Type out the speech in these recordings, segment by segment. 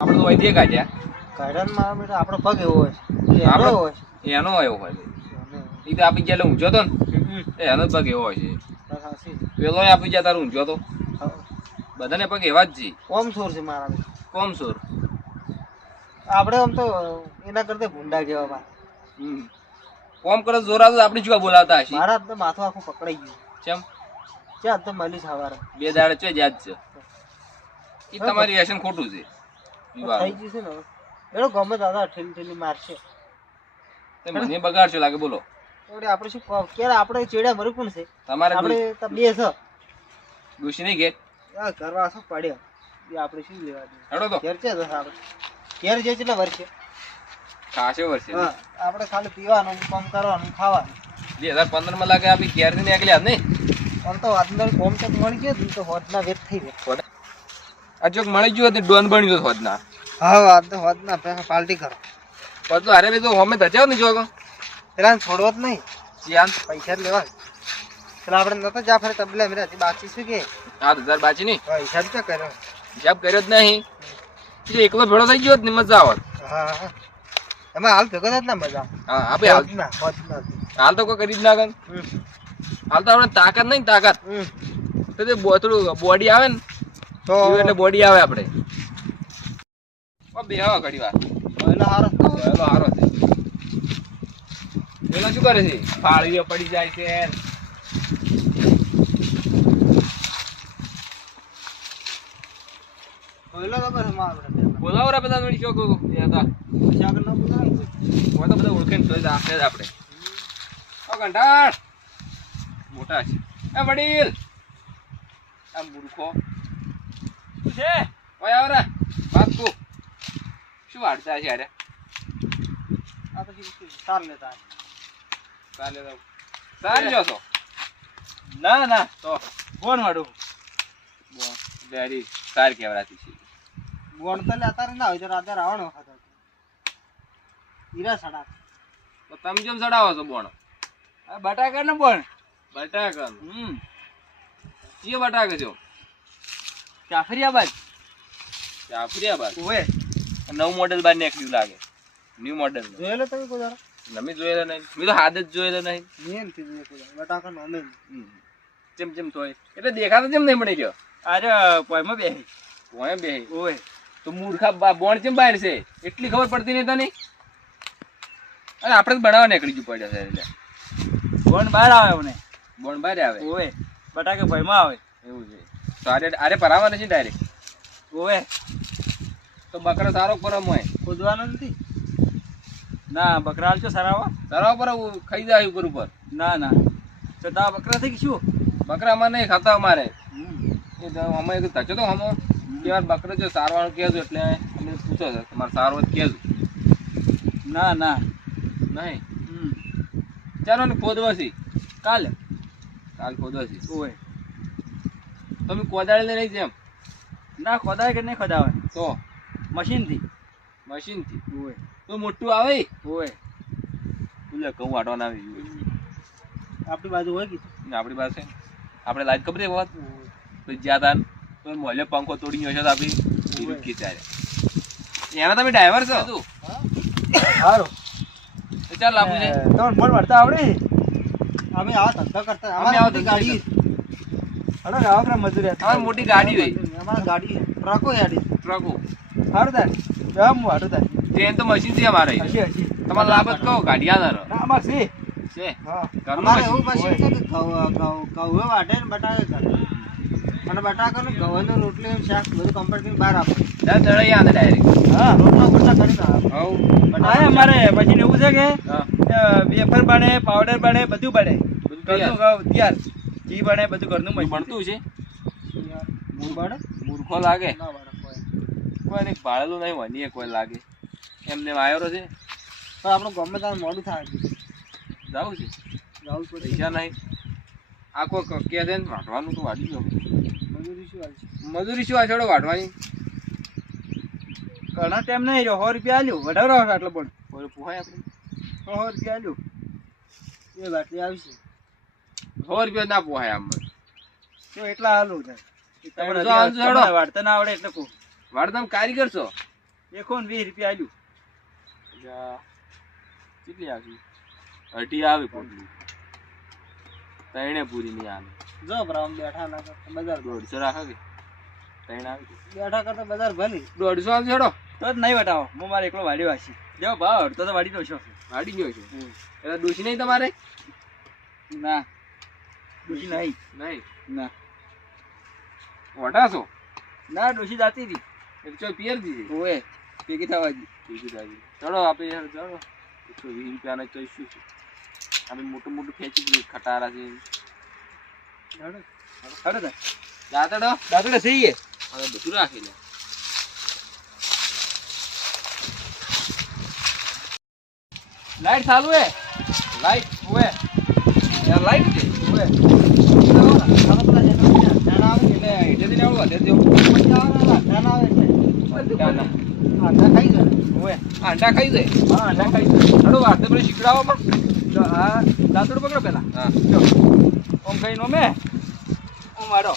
આપણે તો વૈદ્ય કાઢ્યા કાઢવામાં બેટા આપણો પગ એવો હોય છે એનો હોય છે એનો એવો હોય એ તો આપી ગયા ઊંચો તો ને એનો જ પગ એવો હોય છે પેલો આપી ગયા તારું ઊંચો તો બધાને પગ એવા જ છે કોમ સોર છે મારા કોમ સોર આપણે આમ તો એના કરતા ભૂંડા જેવા કોમ કરે જોરા તો આપણી શું બોલાવતા હશે મારા તો માથું આખું પકડાઈ ગયું ચમ ક્યાં તો મળી સવારે 2 દાડે છે યાદ છે એ તમારી એશન ખોટું છે થઈ જશે ને એનો ગમે દાદા ઠેલી મારશે મને બગાડશો લાગે બોલો એટલે આપણે શું ક્યારે આપણે ચેડ્યા મરું પણ છે તમારે આપણે તો બે છે ડોશી નહીં ઘેર કરવા શું પડ્યો એ આપણે શું લેવા દે હેડો તો ઘેર છે આપણે ઘેર જે કેટલા વર્ષે ખાસે વર્ષે હા આપણે ખાલી પીવાનું કામ કરવાનું ખાવાનું 2015 માં લાગે આપી ઘેર થી નીકળ્યા નહીં આમ તો અંદર કોમ તો મળી ગયો તો હોદના વેત થઈ ગયો આ ચોક મળી ગયો તો ડોન બની ગયો હોદના હા વાત તો હોદના પૈસા પાર્ટી કરો બધું અરે બે તો અમે ધચાવ ને જોગો પેલા છોડવો જ નહીં યાર પૈસા જ લેવા પેલા આપણે નતો જા ફરે તબલા મેરા બાકી શું કે 7000 બાચી નહીં હિસાબ તો કર્યો હિસાબ કર્યો જ નહીં જો એકલો ભેળો થઈ ગયો ને મજા આવત હા એમાં હાલ ભેગો થાય ને મજા હા આપે હાલ ના હોદના હાલ તો કોઈ કરી જ ના કર હાલ તો આપણે તાકાત નહીં તાકાત તો તે થોડું બોડી આવે ને તો એટલે બોડી આવે આપણે બે હવા ઘડી વાર પહેલા હારો પેલો હારો છે પેલો શું કરે છે ફાળીઓ પડી જાય છે પહેલા તો બસ માર બોલાવરા બધા થોડી શોખ હતા પૈસા આગળ ન બોલાવ હોય તો બધા ઓળખીને તો આપણે જ આપણે ઓ કંટાળ મોટા છે એ વડીલ આ મૂર્ખો શું છે ઓય આવરા વાત કો શું વાડતા છે અરે આ પછી સાર લેતા ચાલે તો સાર જો તો ના તો કોણ વાડું વેરી સાર કેવરાતી છે ગોણ તો લેતા ના હોય તો રાધા રાવણ વખત હીરા સડા તો તમે જેમ ચડાવો છો બોણ બટાકા ને પણ બટાકા કીએ બટાકા છો જાફરિયાબાદ જાફરિયાબાદ ઓએ નવું મોડેલ બાર નીકળ્યું લાગે ન્યુ મોડેલ જોયેલો તમે કોઈ દાડો નમી જોયેલા નહીં મેં તો હાથ જ જોયેલા નહીં મેન થી જોઈએ કોઈ બટાકા નો અમે જેમ તોય એટલે દેખાતો જેમ નહીં મળી ગયો અરે પોયમાં બેહી કોણે બે ઓએ તો મૂર્ખા બોણ કેમ બહાર છે એટલી ખબર પડતી નહીં તને અને આપણે જ બનાવવા નીકળી ગયું પડ્યા છે એટલે કોણ બહાર આવે મને બોણ બહાર આવે ઓએ બટાકા પોયમાં આવે એવું છે તો અરે પરાવા નથી ડાયરેક્ટ ઓએ તો બકરો સારો પરમ હોય ખોદવાનો નથી ના બકરાલ છો સરાવા સારો પર ખાઈ જાય ઉપર ના તો તા બકરા થઈ શું બકરામાં નહીં ખાતા અમારે અમે ધચો તો હમો કે વાર બકરો જો સારવાનું કહેજો એટલે અમે પૂછો છો તમારે સારો કહેજો ના નહીં ચાલો ને ખોદવાસી કાલ ખોદવાસી ઓએ તમે કોદાળી લઈ જેમ ના ખોદાય કે નહીં ખોદાવે તો મશીનથી મશીનથી તો મોટું આવે ઓએ તું ઘઉં વાટવાના આવી આપણી બાજુ હોય કે આપણી પાસે આપણે લાજ ખબર વાત તો જ્યાં તા તો મોલે પંખો તોડી ગયો છે તો આપણી રૂકી ચાલે એના તમે ડ્રાઈવર છો તું સારું ચાલ આપું છે તમને બોલ વાળતા આવડે અમે આવા ધંધા કરતા અમે આવા ગાડી હડો ને આવા મજૂરી અમારી મોટી ગાડી હોય અમારી ગાડી ટ્રકો ગાડી ટ્રકો હારું તાર જમ હારું તાર ટ્રેન તો મશીન છે અમારે હજી તમારે લાભ જ કહો ગાડી આધાર ના અમાર છે હા અમારે એવું મશીન છે કે ઘઉં વાટે ને બટાકા કરે અને બટાકાનું ઘઉંનો રોટલી અને શાક બધું કમ્પ્લીટ બહાર આપે દળાઈ આને ડાયરેક્ટ હા રોટલા બોટલા કરી હવ અમારે પછી એવું છે કે વેફર બને પાવડર બને બધું બને ઘરનું તૈયાર ઘી બને બધું ઘરનું મશીન ભણતું છે બને મૂર્ખો લાગે ના બને કોઈ કોઈ નહીં ભાડેલું નહીં વનીએ કોઈ લાગે એમને આવ્યો છે પણ આપણું ગમે ત્યારે મોડું થાય જવું છે જવું પડે પૈસા નહીં આ કોઈ કે છે ને વાટવાનું તો વાટી ગયો મજૂરી શું હાલ છે મજૂરી શું આ છોડો વાટવાની ઘણા ટાઈમ નહીં રહ્યો 100 રૂપિયા આલ્યું વધારો આટલો પણ કોઈ પોહાય આપણે 100 રૂપિયા આલ્યું એ બાટલી આવશે 100 રૂપિયા ના પોહાય આમ તો એટલા હાલું થાય વાડતા વાળતા ના આવડે એટલે કહું તમે કારીગર છો 120 રૂપિયા આલ્યું. જા, કેટલી આવી અઢી આવે પોટલી તૈણે પૂરી નહીં આવે જો બ્રામ બેઠા ના કરતા બજાર 150 રાખો કે તૈણ આવી બેઠા કરતા બજાર ભલી 150 આવે છોડો તો જ નહીં વટાવો હું મારે એકલો વાડી વાસી જાઓ ભાવ અડધો તો વાડી દો છો. વાડી ગયો છે એટલે ડોશી નહીં તમારે ના ડોશી નહીં. નહીં ના વટાશો ના ડોશી જાતી હતી. એટલે ચો પિયર દીધી ઓએ ભેગી થવા ગઈ. બીજું દાદી ચલો આપણે યાર ચલો 120 રૂપિયાના તો શું છે આપણે મોટું મોટું ખેંચી દીધું ખટારા છે હડો હડો દાતડો દાદુડે સહીએ. હવે બધું રાખી લે લાઈટ ચાલુ હે લાઈટ ઓએ યાર લાઈટ છે ઓએ એટલે હેઠેથી ને આવું વધે દેવું ઓએ આંડા ખાઈ જાય હા અંડા ખાઈ જાય. ચડો વાતે પેલી શીકડાઓમાં તો આ દાદુડું પકડો પેલા. હા જો ઓમ કઈ નો મે ઓમ વાડો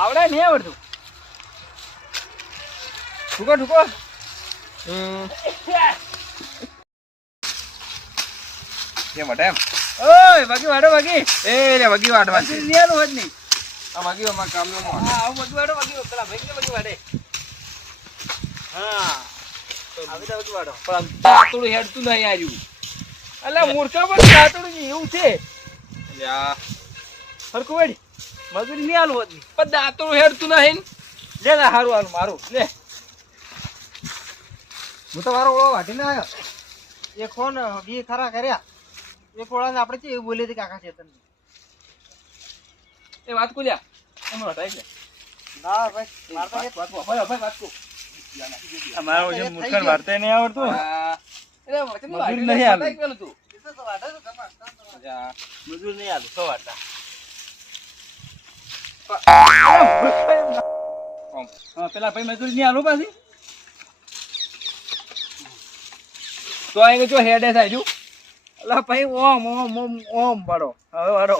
આવડે નહીં આવડતું. ઠુકો ઠુકો કેમ વટે એમ ઓય વાગી વાડો વાગી એ રે વગી વાટવાની છે નિયાનું હોત નહીં. આ વગી અમાર કામનો મોહ હા આવું વાગી વાડો વાગી પેલા ભાઈ વાગી વાડે. હા આવી તો વાગી વાડો. પણ દાતડું હેડતું નહીં આર્યું અલા મૂર્ખા પણ દાતડું એવું છે યા સરખું વાડી મજૂરી નહીં આલું હોત નહીં. પણ દાતડું હેડતું નહીં લે લે હારું હારું મારું લે. હું તો મારો ઓળો વાટીને આવ્યો એક ફોન બી ખરા કર્યા એક ઓળાને આપણે છે એવું બોલી હતી કાકા ચેતન એ વાત કુલ્યા એમ હટાઈ લે ના ભાઈ મારે તો વાત ભાઈ વાત કો અમારો જે થઈ મૂર્ખા ગયો. વાર્તા નહીં આવડતું. એટલે વચન મજૂરી વાડીને નહીં આલી. હટાઈ ગયેલું તું એ તો વાટે તો તમારે. જા મજૂર નહીં આલું સો વાર્તા. હા પેલા ભાઈ મજૂરી નહીં આલું પાછી. તો અહીં જો હેડે થાય જો અલા ભાઈ ઓમ ઓમ ઓમ ઓમ વાડો હવે વાડો.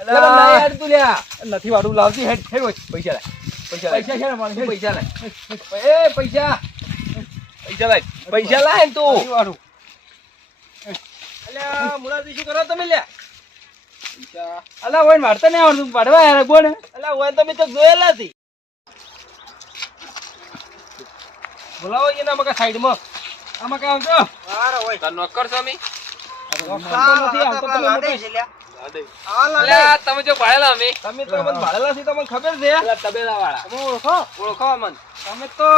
એટલે નહીં હેડતું લ્યા નથી વાડું લાવતી હેડ હેડ હોય. પૈસા લાય પૈસા લાય. પૈસા છે ને મારે પૈસા લાય એ પૈસા પૈસા લાય પૈસા લાય ને તું નથી વાડું. અલ્યા મુલાજી શું કરો તમે લ્યા? પૈસા અલા ઓય વાડતા નહીં આવડતું પાડવા યાર બોલ. અલા ઓય તમે તો જોયેલા હતી. બોલાવો એના મકા સાઈડમાં આમાં કામ છો. મારો હોય તાર નોકર છો મી નથી આવતો તમે લાડે છે લ્યા આ લાડે અલ્યા તમે જો ભાડેલા અમે તમે તો મને ભાડેલા છે તમને ખબર છે. પેલા તબેલા વાળા તમે ઓળખો ઓળખો અમન તમે તો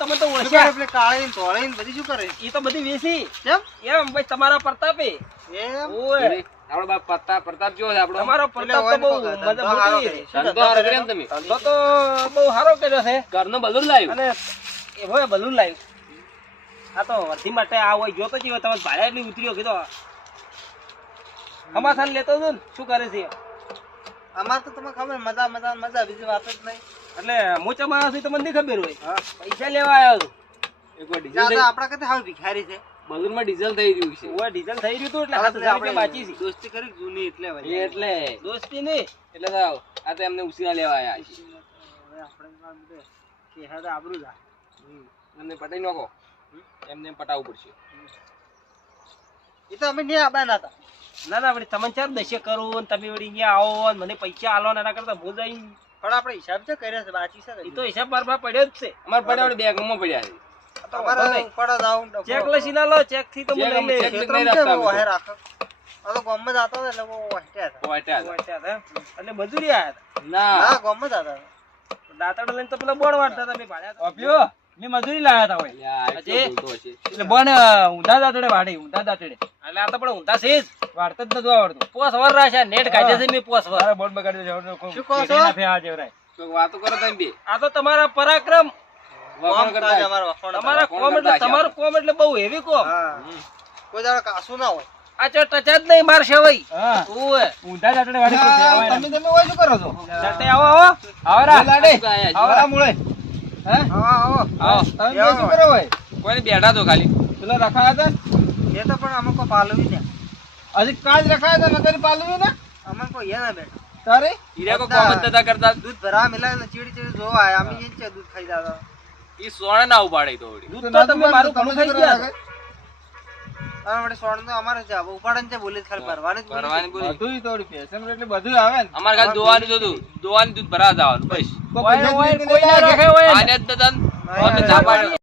તમે તો શું કરે ઓળખ્યા. પેલી કાળી ને ધોળી ને બધી શું કરે ઈ તો બધી વેસી કેમ એમ ભાઈ તમારા પ્રતાપે. એમ ઓય આપણો બાપ પ્રતાપ જો છે આપણો તમારો પ્રતાપ તો બહુ ધંધો હારો કરે. ધંધો હારો કર્યો ને તમે ધંધો તો બહુ સારો કર્યો છે. ઘરનો બલૂન લાવ્યું અને એ હોય બલૂન લાવ્યું. આ તો વર્ધી માટે આ હોય જોતો જીવો તમે ભાડા એટલી ઉતર્યો કીધો હમાસાન લેતો હતો ને શું કરે છે અમાર તો તમને ખબર મજા મજા મજા બીજી વાત જ નહીં એટલે મોચા માણસ હોય તમને નહીં ખબર હોય. હા પૈસા લેવા આવ્યો હતો. એક વાર ડીઝલ જ્યાં આપડા કતે હાવ ભિખારી છે બલૂનમાં ડીઝલ થઈ રહ્યું છે ઓય ડીઝલ થઈ રહ્યું હતું એટલે હવે હાથ તો હજાર આપણે રૂપિયા બાકી છે. દોસ્તી કરી જૂની એટલે એ ભાઈ એટલે દોસ્તી નહીં એટલે તો આ તો એમને ઉસીના લેવા આવ્યા છે હવે આપણે કે હા આબરૂ જા એમને પટાઈ નાખો એમને એમ પટાવવું પડશે એ તો અમે નહીં આબાના હતા ના ના વળી તમને ચાર દશે કરું ને તમે વળી અહીંયા આવો ને મને પૈસા આલો ને એના કરતા ભૂલ જાય. પણ આપણે હિસાબ છે કર્યા છે બાકી છે એ તો હિસાબ બાર પડ્યો જ છે. અમારે પડ્યા બેગમાં પડ્યા છે આ તો અમારે વાંધો નહીં. ઉપર જ આવું ચેક લસી ના લો ચેક થી તો હું લઈ લઈશ. ચેક ક્ષેત્રમાં નહીં રાખતા કેમ અમે તો. વહે રાખો આ તો ગામમાં જ આતા હતા એટલે બહુ વહેટ્યા હતા વાટ્યા હતા. વાંચ્યા હતા એમ. એટલે મજૂરી આયા હા ના ગામમાં જ આતા હતા હતા દાંતડા લઈને તો પેલા બોણ વાળતા હતા મેં ભાડ્યા હતા. મેં મજૂરી લાયા હતા હોય લ્યા, એટલો હજી? બોલતો હશે. એટલે બોણ ઊંધા દાંતડે વાડે ઊંધા દાંતડે એટલે આ તો પણ ઊંધા છે જ વાડતા જ નથી આવડતું. પોસ વર રાખ્યા નેટ કાઢે છે મેં પોસ વર બોર્ડ બગાડી દેજો. શું કહો છો? તો વાતો કરો તમે બે આ તો તમારા પરાક્રમ વખાણ કરતા હશે. અમારા વખોણ તમારા કોણ કોમ એટલે કરતા હશે તમારું કોમ એટલે બહુ હેવી કોમ. હા હમ. કોઈ દાડો કાસું ના હોય આ ચો ટચા જ નહીં માર શેવાઈ. ઓય ઊંધા દાંતડે વાળી કોઈ કહેવાય તમે તમે હોય શું કરો છો ચટે આવો આવો આવરા લાડે. શું કહે છે? આવરા મૂળે હે આવો આવો. તમે બે શું કરો હોય કોઈને બેઠા તો ખાલી પેલા રખાયા હતા એ તો પણ અમે કોઈ પાલવી ને હજી કાજ રખાયા હતા નકર પાલવી ને અમને કોઈ યાદ ના બેઠો તારે હીરા કો કોમ જ નતા કરતા દૂધ ભરા મિલાય ને ચીડી જોવા આયા અમે ઈ છે દૂધ ખાઈ જાવ ઈ સોણે ના ઉપાડે તો વળી. દૂધ તો તમે મારું ઘણું ખાઈ ગયા અમે વડે સોણ તો અમારે જ ઉપાડન છે બોલે ખાલી ભરવાની જ ભરવાની બોલી. બધું થોડી ફેશન એટલે બધું આવે ને અમારે ખાલી દોવાનું જ હતું. દોવાનું દૂધ ભરાવા જવાનું બસ. ઓય ઓય કોઈ ના રાખે ઓય આને જ નતા ને. અમે ના પાડી.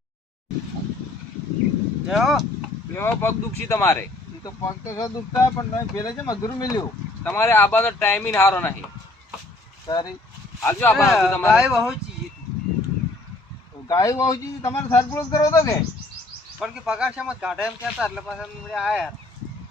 જાઓ બેવો પગ દુખશી તમારે. ઈ તો પગ તો શું દુખતા પણ તમે પેલે છે મધુર મિલ્યું તમારે આબાનો ટાઈમિંગ હારો નહીં. તારી હાલજો આબા હતું તમારે. ગાય બહુ ચીજી ગાય વાવજી તમારે સારપુર કરો તો કે પણ કે પગાર છે મત કાઢે એમ કહેતા એટલે પાછા મને આયા યાર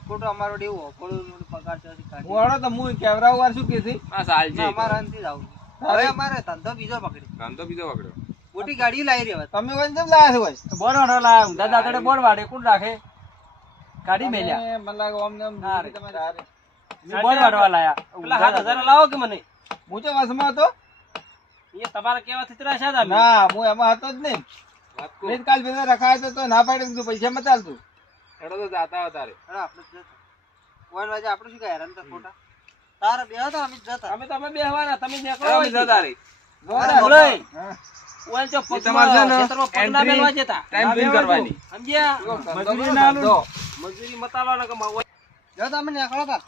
ખોટું અમારો દેવું ખોટું પગાર છે કાઢી હું આડો તો હું કેવરાવ વાર શું કે છે હા સાલ છે. અમારા અંતી જ આવું હવે અમારે ધંધો બીજો પકડી કામ તો બીજો પકડ્યો. મોટી ગાડી લાવી રહી હવે તમે કોઈ કેમ લાયા છો ભાઈ બોર વાળો લાયા ઊંધા દાતડે બોર વાડે કોણ રાખે કાઢી મેલ્યા તમે મને લાગે ઓમ ને ઓમ ના રે. તમારે હારે. મેં બોર વાડવા લાયા પેલા 7000 લાવો કે મને હું તો વાસમાં હતો એ તમારે કેવા થીતરા છે તમે ના હું એમાં હતો જ નહીં વાત કહું. મેં કાલ ભેગા રખાયો તો ના પાડી દીધું પૈસા મત ચાલતું હેડો તો જાતા હતા રે. અરે આપણે જ જતા વન વાજે આપણે શું કહે હેરાન તો ખોટા તારે બે હતા અમે જ જતા અમે તો અમે બેહવાના તમે નીકળો હેડો અમે જતા રે. અરે બોલાય હા. ઓય તો એ તમારે છે ને ખેતરમાં પગ ના entry મેલવા જતા ટાઈમ બિલ કરવાની. સમજ્યા મજૂરી ના આલું. મજૂરી મતાલો ને કે માવો જો તમે નીકળો તા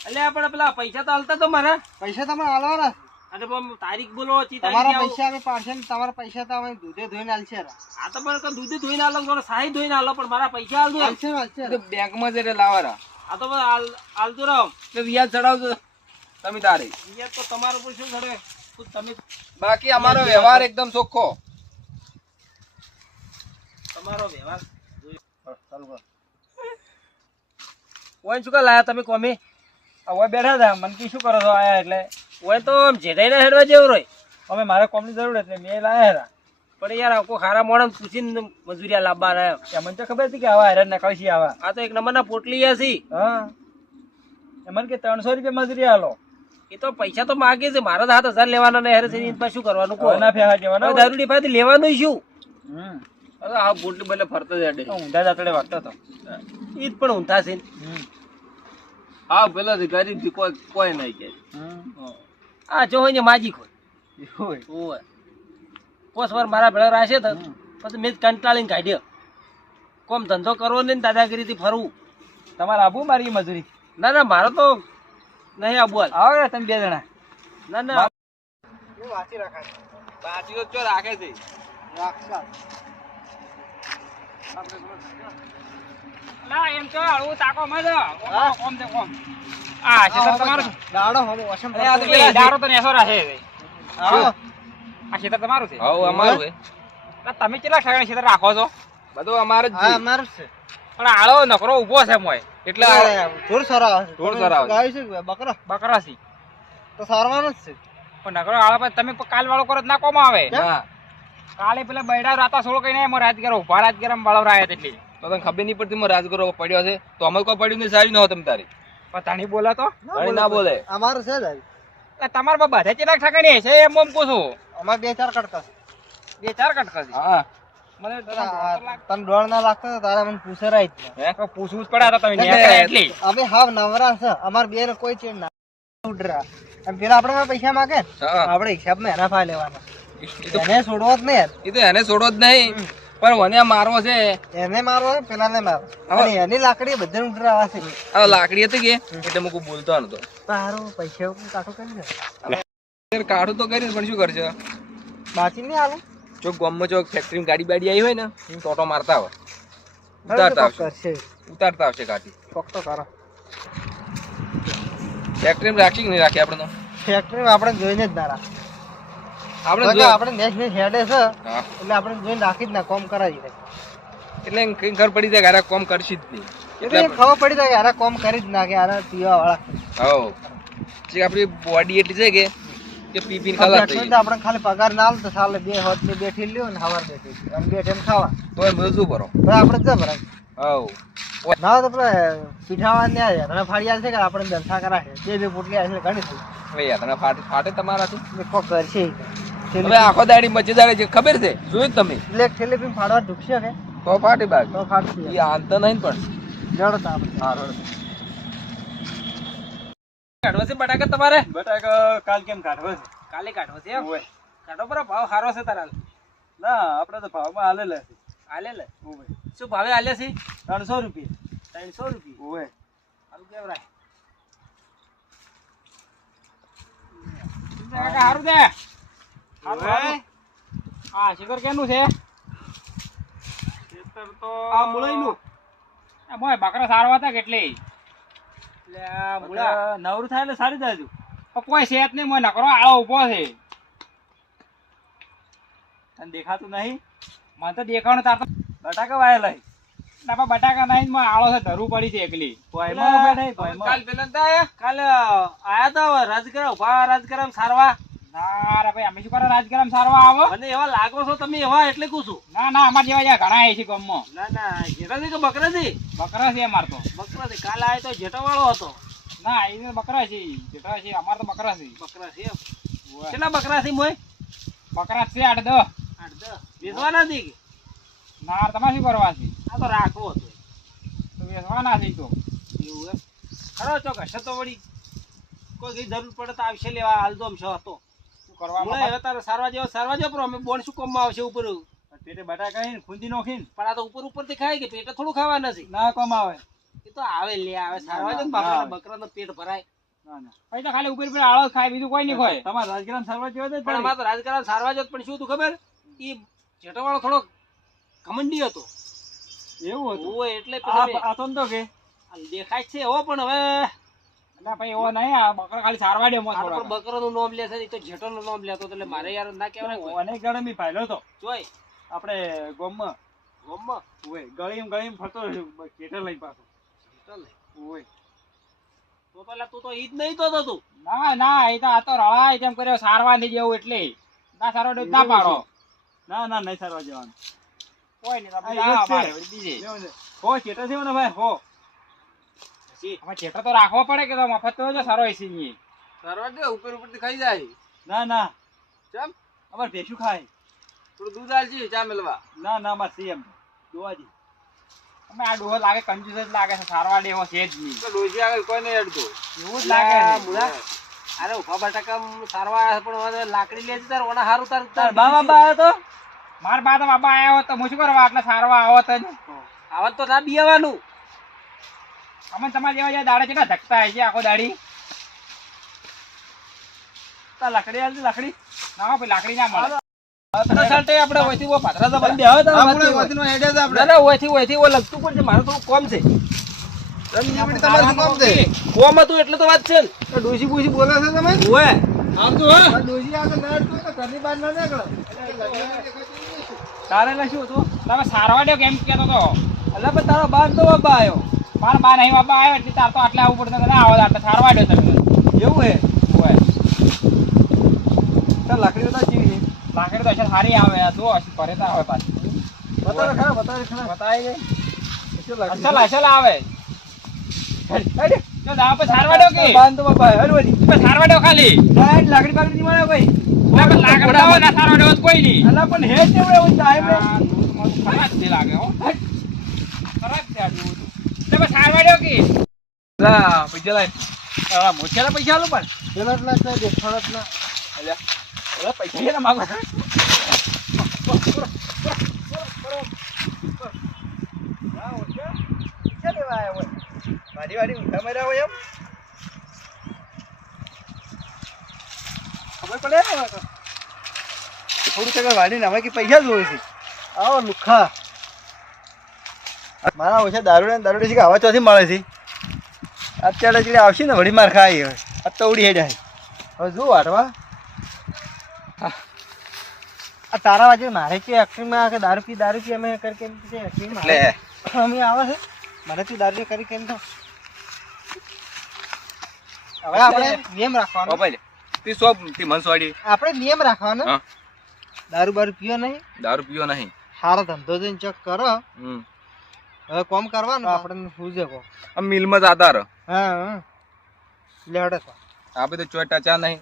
એટલે આપણે પેલા પૈસા તો હાલતા તો મારા પૈસા તમે આલવાના અને પણ તારીખ બોલો ચી તમારા તારીખ પૈસા અમે પાડશે ને તમારા પૈસા તો અમે દૂધે ધોઈને આલશે આ તો પણ દૂધ ધોઈને આલો થોડો સાહી ધોઈને આલો પણ મારા પૈસા આલજો આલશે ને આલશે એ તો બેંકમાં જઈને લાવવાના. આ તો બસ આલતો રહો એટલે વ્યાજ ચડાવજો તમે તારે. યાર તો તમારું પર શું ચડે ખુદ તમે બાકી અમારો વ્યવહાર એકદમ ચોખ્ખો. તમારો વ્યવહાર ઓય શું કા લાયા તમે કોમી હવે બેઠા હતા મને કી શું કરો છો આયા એટલે ઓય તો આમ જેઠાઈને હેડવા જેવું રોય અમે મારે કોમની જરૂર એટલે મેં લાયા હતા પણ યાર આખો ખારા મોણસ પૂછીને મજૂરિયા લાવવા રહ્યા એ મને તો ખબર હતી કે આવા હેરાન નકળી છે આવા આ તો એક નંબરના પોટલી હશે હા એ મને કે 300 રૂપિયા મજૂરી આલો એ તો પૈસા તો માગે છે મારા તો 7000 લેવાના ને હેરે છે એમાં શું કરવાનું કહો ના ફેવા જવાના દારૂ ડીપાથી લેવાનું શું હવે આ બોટલી બદલે ફરતો જ હેડે. ઊંધા જાતડે વાગતો હતો ઈ જ પણ ઊંધા છે હા પેલા ગરીબ કોઈ નહીં કે. આ જો હોય ને માજી કોઈ ઓય પોસ વાર મારા ભેળા રાશે તો પછી મેં જ કંટાળીને કાઢ્યો કોમ ધંધો કરવો ને દાદાગીરીથી ફરવું તમારે આબુ મારી મજૂરી ના ના મારો તો નહીં આબુ હાલ આવો ને તમે બે જણા ના ના હું વાંચી રાખાય બાજી તો ચો રાખે છે. રાખશા ના એમ તો હું તાકો મજો હા? કોમ દે કોમ આ ખેતર તમારું દાડો હવે વસમ અરે આ તો પેલા દારો તો નેસો રાખે આવો આ ખેતર તમારું છે હવ અમારું હે. તમે કેટલા ઠેકાણે ખેતર રાખો છો બધું અમારે જ હા છે. અમારું જ છે પણ આળો નકરો ઉભો છે મોય એટલે ઢોર સરાવે છે ઢોર સરાવે છે. ગાય છે કે બકરા બકરાસી તો સારવાનું જ છે પણ નકરો આળો પર તમે કાલ વાળો કરો ના કોમ આવે ના કાલે પેલા બૈડા રાતા સોળો કઈને એમાં રાજગર ઉભા રાજગર વાળો રાયા એટલી તો તને ખબર નહીં પડતી મારે રાજગરો પડ્યો છે તો અમે કોઈ પડ્યું નહીં સારી ન હો તમે તારી. પણ તાણી બોલા તો ઘણી ના બોલે. અમારું છે જ હારી. તમારા બધા કેટલાક ઠકાણી છે એમ એમ પૂછું અમારે 2-4 કટકા છે 2-4 કટકા છે હા મને તને ડોળ ના લાગતો તો તારે મને પૂછે રાઈ જ હે? તો પૂછવું જ પડે આ તો તમે ન્યા એટલી અમે હાવ નવરા છે અમાર બે ને કોઈ ચેડ ના ઉડરા એમ પેલા આપણે પૈસા માંગે ને, હા. આપણે હિસાબમાં એના ફા લેવાના એ તો એને છોડવો જ નહીં એ તો એને છોડો જ નહીં પણ મને આ મારવો છે. એને મારવો હોય પેલા ને મારો હવે- અને એની લાકડી બધાને ઉડરા છે આ લાકડી હતી કે એટલે હું કોઈ બોલતો નતો. તારો પૈસા કાઢો કરી દે યાર કાઢું તો કરીશ પણ શું કરશે? બાચી નહીં આલું જો ગામમાં જો ફેક્ટરી ગાડી બાડી આવી હોય ને એમ ટોટો મારતા હોય ઉતારતા આવશે કરશે ઉતારતા આવશે ગાડી. કોક તો કરો ફેક્ટરી રાખી કે નહીં રાખી આપણે તો ફેક્ટરીમાં આપણે જોઈને જ ના રાખ આપણે બધા જો- આપણે નેક્સ્ટ નેક્સ્ટ હેડે છે હા. એટલે આપણે જોઈને રાખી જ ના કોમ કરાવી દે એટલે એમ કઈ ખબર પડી જાય કે આરે કોમ કરશી જ નહીં. એટલે એમ ખબર પડી જાય કે આરા કોમ કરી જ નાખે આરા પીવા વાળા હવ જે આપણી બોડી એટલી છે કે પી પીને ખલાસ થઈ ફેક્ટરી આપણે ખાલી પગાર ના આલે તો સાલે 2 હોત ની બેઠી લ્યો ને હવાર બેઠી અને 2 ટાઈમ ખાવા તો એ બધું શું કરો? તો આપણે જ ભરાય હવ ના તો પેલા પીઠાવા ને આયા અને ફાડિયા છે કે આપણે દલસા કરાશે બે પોટલી આવે ઘણી થઈ હવે યાર તને ફાટે તમારાથી. કોક કરશે હવે આખો દાડી મચી દાડે છે ખબર છે જોયું જ તમે એટલે ઠેલી પી ફાડવા ઢુકશે કે તો ફાટે બાગ તો ફાડશે એ આંત નહીં પણ જડતા આપણે હા કાઢવો છે બટાકા તમારે? બટાકા કાલ કેમ કાઢવા છે? કાલે કાઢવો છે એમ? ઓવે. કાઢો બરો ભાવ સારો છે તારા. ના આપણે તો ભાવમાં હાલેલા છે. હાલે લે. ઓવે. શું ભાવે હાલે છે? 300 રૂપિયા. 300 રૂપિયા. ઓવે. હારું કેવરાય. કાકા હારું દે. ઓવે. હા શિખર કેનું છે? ખેતર તો આ મુળઈનું. આ મોય બકરા સારવા હતા કેટલી. એટલે આ મુળા બટા નવરું થાય એટલે સારી દાજુ. કોઈ શેત નહીં મોય નકરો આળો ઊભો છે. તને દેખાતું નહીં? મને તો દેખાવાનું તાર તો બટાકા વાયેલા છે. ના બટાકા નહીં માં આળો છે ધરું પડી છે એકલી. ભોયમાં ઉભા નહીં, ભોયમાં. કાલ પેલા નતા આયા? કાલે આયા તો રાજગરા ઉભા રાજગરામ સારવા. ના રે ભાઈ અમે શું કરે રાજગરામ સારવા આવો? મને એવા લાગો છો તમે એવા એટલે કહું છું. ના ના અમાર જેવા ઘણા આયા છે ગામમાં. ના ના જેઠાજી કે બકરાજી? બકરા છે અમાર તો. બકરા છે. કાલ આયો તો જેઠા વાળો હતો. ના એ બકરા છે. જેઠા છે અમાર તો બકરા છે. બકરા છે એમ. કેટલા બકરા છે મોય? બકરા છે 8-10. 8-10. વેચવાના છે કે? ના તમારે શું કરવા છે? આ તો રાખવો હતો. તો વેચવાના છે તો. એવું એમ. ખરો ચોક હશે તો વળી કોઈ કઈ જરૂર પડે તો આવશે લેવા. હાલ તો આમ છે હતો. શું કરવા હવે તારે સારવા જેવો પણ અમે બોન શું કામમાં આવશે ઉપર? પેટે બટાકા હે ને ખૂંદી નોખીને. પણ આ તો ઉપર થી ખાય કે પેટે થોડું ખાવાના છે? ના કોમ આવે. એ તો આવે લે આવે સારવા જો બાપરા બકરાનો પેટ ભરાય. ના ના. પછી તો ખાલી ઉપર આળો ખાય બીજું કોઈ નહીં ખાય. તમારે રાજગરામ સારવાર જેવા છે પણ અમારે તો રાજકારણ સારવા જો પણ શું હતું ખબર? એ જેઠાવાળો થોડો ઘમંડી હતો. એવું હતું. ઓય એટલે પછી આ તો કે દેખાય છે એવો પણ હવે ના ભાઈ એવો નહીં. આ બકરા ખાલી સારવા દે મોં થોડો. બકરાનું નામ લે છે એ તો જેઠોનું નામ લેતો એટલે મારે યાર ના કહેવાય. અનેક ગણે મી ફાયલો તો જોઈ આપણે ગોમમાં ગોમમાં ઓય ગળીમ ફરતો ખેતર લઈ પાછો. ઓય તો પેલા તું તો ઈ જ નહીં તો તું. ના ના એ તો આ તો રળાય તેમ કર્યો સારવા નહીં જેવું એટલે ના સારવા દે ના પાડો. ના ના નહીં સારવા જવાનું. કોઈ નહીં આ આપણે એક જ જા છે. મારે બીજે. હો ખેતર છે ને ભાઈ હો. હવે ચેટો તો રાખવો પડે કે તો મફત તો જો સારો એસી ની સારવાર દે ઉપર ઉપરથી ખાઈ જાય. ના ના ચમ અમાર ભેંસું ખાય. થોડું દૂધ આલજી ચા મેલવા. ના ના અમાર સીએમ દોવાજી. અમે આ ડોહો લાગે કંજૂસ જ લાગે છે સારવા દેવો છે જ નહીં. તો ડોસી આગળ કોઈ નહીં અડતો. એવું જ લાગે છે મુળા. અરે ઉભા બટાકા સારવા આવ્યા છે પણ હવે લાકડી લે છે તાર ઓના હારું તાર બાબા આવ્યો તો માર બા તો બાબા આવ્યા હોત તો હું શું કરવા આટલા સારવા આવત જ. આવત તો ના બીવાનું. અમે તમારે જેવા જેવા દાડા કેટલા ધકતા હશે આખો દાડી. તા લાકડી આલતી લાકડી. ના ભાઈ લાકડી ના મળે. આપણે ઓયથી ઓ પાથરા તો બંધ બેહો તો આપણે ઓયથીનો હેડે જ આપણે. ના ના ઓયથી ઓ લગતું પણ છે મારું થોડું કોમ છે. રમીની તમારે શું કામ છે? કોમ હતું એટલે તો વાત છે ને. તો ડોસી બોસી બોલે છે તમે? ઓય આવતું હો. આ ડોસી આગળ ના અડતો હોય તો ઘરની બહાર ના નીકળો. તારે લા શું હતું? તમે સારવા દો કેમ કેતો તો? અલ્લા પણ તારો બાપ તો બાબા આવ્યો. મારા બા નહીં બાબા આવ્યો એટલે તાર તો આટલે આવવું પડતું ના આવો આટલે સારવા દો તમે. એવું હે? ઓય તાર લાકડી તો ચીવી છે. લાકડી તો અસર સારી આવે આ જો અસર કરે તો આવે પાછી. બતાવે ખરા. બતાવી દે. શું લાકડી? અસલ અસલ આવે. હેડ જો દાવ પર સારવા દો કે બાંધ તો બાબા હર વળી. પર સારવા દો ખાલી. સાઈડ લાકડી બાકડી નહીં મળે ભાઈ. ના પણ લાકડા હોય ના સારવા દો કોઈ નહીં. અલ્લા પણ હેડ કેવડે હોય સાહેબ રે. ખરાબ છે લાગે હો. ખરાબ છે આ જેવું. તમે સારવા દો કે લા પૈસા લાય. આ મોછેલા પૈસા આલો પણ પેલા જ દે ફરતના અલ્યા ઓલા પૈસા કેના માંગો ક્યાં લેવા આવ્યા હોય? વાડી ઊંઘા માર્યા હોય એમ? ખબર પડે ને હવે તો. થોડું તક વાડીને હવે કે પૈસા જોવે છે. આવો લુખા મારા ઓછા દારૂ છે કે આવા ચોથી મળે છે. અત્યારે જે આવશે ને વળી માર ખાઈ હવે આ તો ઉડી હેડ્યા હવે જો વાટવા. આ તારા બાજુ મારે કે એક્ટિંગમાં કે દારૂ પી અમે કરી કેમ છે એક્ટિંગમાં એટલે અમે આવે છે મને તું દારૂ કરી કેમ તો હવે આપણે નિયમ રાખવાનો. ભાઈ તી સો તી મનસવાડી આપણે નિયમ રાખવાનો. હા. દારૂ બારૂ પીવો નહીં. દારૂ પીવો નહીં. સારો ધંધો જઈને ચેક કરો. હમ હવે કોમ કરવાનું આપણે શું છે કો. આ મિલમાં જાતા રહો. હા લેડે તો આપણે તો ચોટા ચા નહીં.